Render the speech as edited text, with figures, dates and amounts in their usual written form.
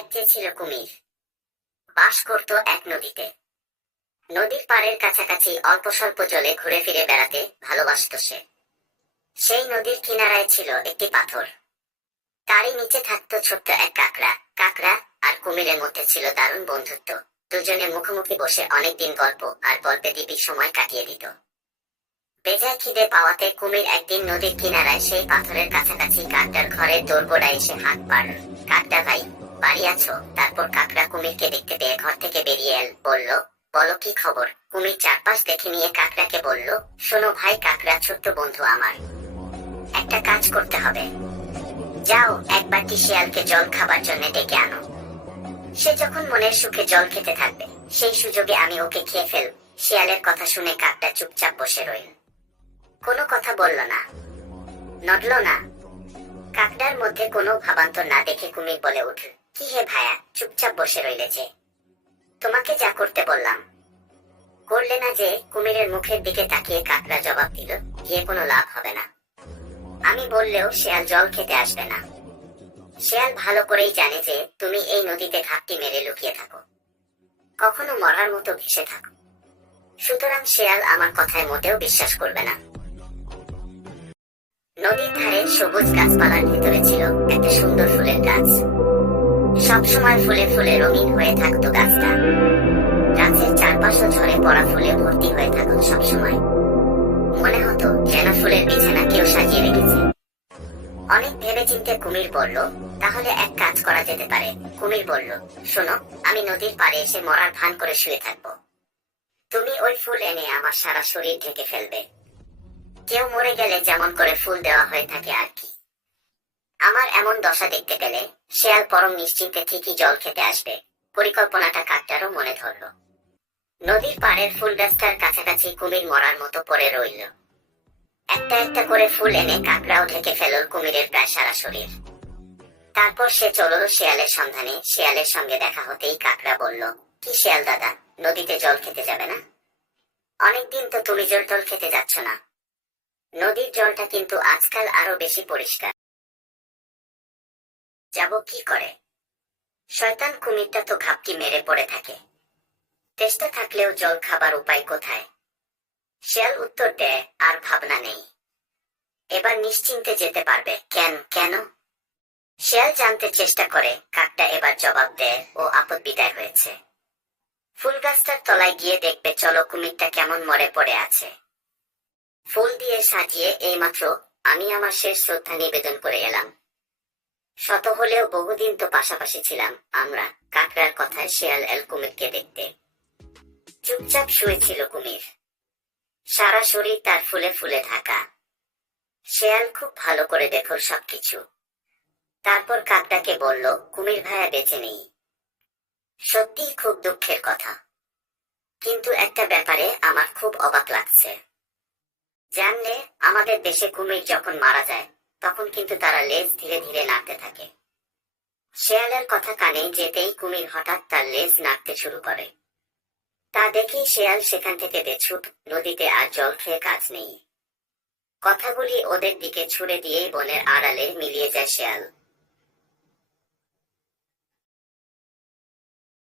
এক যে ছিল কুমির, বাস করত এক নদীতে। নদীর পাড়ের কাছাকাছি অল্প স্বল্প জলে ঘুরে ফিরে বেড়াতে ভালোবাসত সে। সেই নদীর কিনারায় ছিল একটি পাথর, তারই নিচে থাকতো ছোট্ট এক কাকড়া। কাকড়া আর কুমিরের মধ্যে ছিল দারুণ বন্ধুত্ব। দুজনে মুখোমুখি বসে অনেকদিন গল্প আর গল্পে দিব্যি সময় কাটিয়ে দিত। বেজায় খিদে পাওয়াতে কুমির একদিন নদীর কিনারায় সেই পাথরের কাছাকাছি কাকড়ার ঘরের দোরগোড়ায় এসে হাত পাড়ল। কাকড়া ভাই, বাড়ি আছো? তারপর কাকড়া কুমিরকে দেখতে পেয়ে ঘর থেকে বেরিয়ে বলল, বলো কি খবর? কুমির চারপাশ দেখে নিয়ে কাকড়াকে বলল, শোনো ভাই কাকড়া, ছোট্ট বন্ধু আমার, একটা কাজ করতে হবে। যাও এক বাটি শিয়ালকে জল খাবার জন্য ডেকে আনো। সে যখন মনের সুখে জল খেতে থাকবে, সেই সুযোগে আমি ওকে খেয়ে ফেলব। শিয়ালের কথা শুনে কাকটা চুপচাপ বসে রইল, কোনো কথা বলল না, নড়ল না। কাকটার মধ্যে কোনো ভাবান্তর না দেখে কুমির বলে উঠল, কি হে ভায়া, চুপচাপ বসে রইলে যে? তোমাকে যা করতে বললাম করলে না যে? কুমিরের মুখের দিকে তাকিয়ে কাকড়া জবাব দিল, গিয়ে কোনো লাভ হবে না। আমি বললেও শিয়াল জল খেতে আসবে না। শিয়াল ভালো করেই জানে যে তুমি এই নদীতে ঘাপটি মেরে লুকিয়ে থাকো, কখনো মরার মতো ভেসে থাকো। সুতরাং শিয়াল আমার কথায় মোটেও বিশ্বাস করবে না। নদীর ধারে সবুজ গাছপালার ভেতরে ছিল একটা সুন্দর ফুলের গাছ। সবসময় ফুলে ফুলে রঙিন হয়ে থাকতো গাছটা। গাছের চারপাশও ঝরে পড়া ফুলে ভর্তি হয়ে থাকত সবসময়। মনে হতো যেন ফুলের বিছানা কেউ সাজিয়ে রেখেছে। অনেক ভেবেচিন্তে কুমির বলল, তাহলে এক কাজ করা যেতে পারে। কুমির বলল, শোনো, আমি নদীর পাড়ে এসে মরার ভান করে শুয়ে থাকবো। তুমি ওই ফুল এনে আমার সারা শরীর ঢেকে ফেলবে। কেউ মরে গেলে যেমন করে ফুল দেওয়া হয়ে থাকে আর কি। আমার এমন দশা দেখতে পেলে শিয়াল পরম নিশ্চিন্তে ঠিকই জল খেতে আসবে। পরিকল্পনাটা কাকটারও মনে ধরল। নদীর পাড়ের ফুল গাছটার কাছাকাছি কুমির মরার মতো পড়ে রইল। একটা একটা করে ফুল এনে কাকড়াও ঢেকে ফেলল কুমিরের প্রায় সারা শরীর। তারপর সে চলল শিয়ালের সন্ধানে। শিয়ালের সঙ্গে দেখা হতেই কাকড়া বলল, কি শিয়াল দাদা, নদীতে জল খেতে যাবে না? অনেকদিন তো তুমি জল খেতে যাচ্ছ না। নদীর জলটা কিন্তু আজকাল আরো বেশি পরিষ্কার। যাব কি করে? শয়তান কুমিরটা তো ঘাপটি মেরে পড়ে থাকে। চেষ্টা থাকলেও জল খাবার উপায় কোথায়? শিয়াল উত্তর দেয়, আর ভাবনা নেই, এবার নিশ্চিন্তে যেতে পারবে। কেন কেন? শিয়াল জানতে চেষ্টা করে। কাকটা এবার জবাব দেয়, ও আপদ বিদায় হয়েছে। ফুল গাছটার তলায় গিয়ে দেখবে চলো কুমিরটা কেমন মরে পড়ে আছে। ফুল দিয়ে সাজিয়ে এইমাত্র আমি আমার শেষ শ্রদ্ধা নিবেদন করে এলাম। শত হলেও বহুদিন তো পাশাপাশি ছিলাম আমরা। কাকড়ার কথায় শিয়াল কুমিরকে দেখতে। চুপচাপ শুয়েছিল কুমির, সারা শরীর তার ফুলে ফুলে ঢাকা। শিয়াল খুব ভালো করে দেখল সবকিছু। তারপর কাকটাকে বলল, কুমির ভাইয়া বেঁচে নেই। সত্যিই খুব দুঃখের কথা, কিন্তু একটা ব্যাপারে আমার খুব অবাক লাগছে। জানলে, আমাদের দেশে কুমির যখন মারা যায় তখন কিন্তু তারা লেজ ধীরে ধীরে নাড়তে থাকে। শিয়ালের কথা কানে যেতেই কুমির হঠাৎ তার লেজ নাড়তে শুরু করে। তা দেখেই শিয়াল সেখান থেকে বেছুট। নদীতে আর জল খেয়ে কাজ নেই। কথাগুলি ওদের দিকে ছুড়ে দিয়েই বনের আড়ালে মিলিয়ে যায় শিয়াল।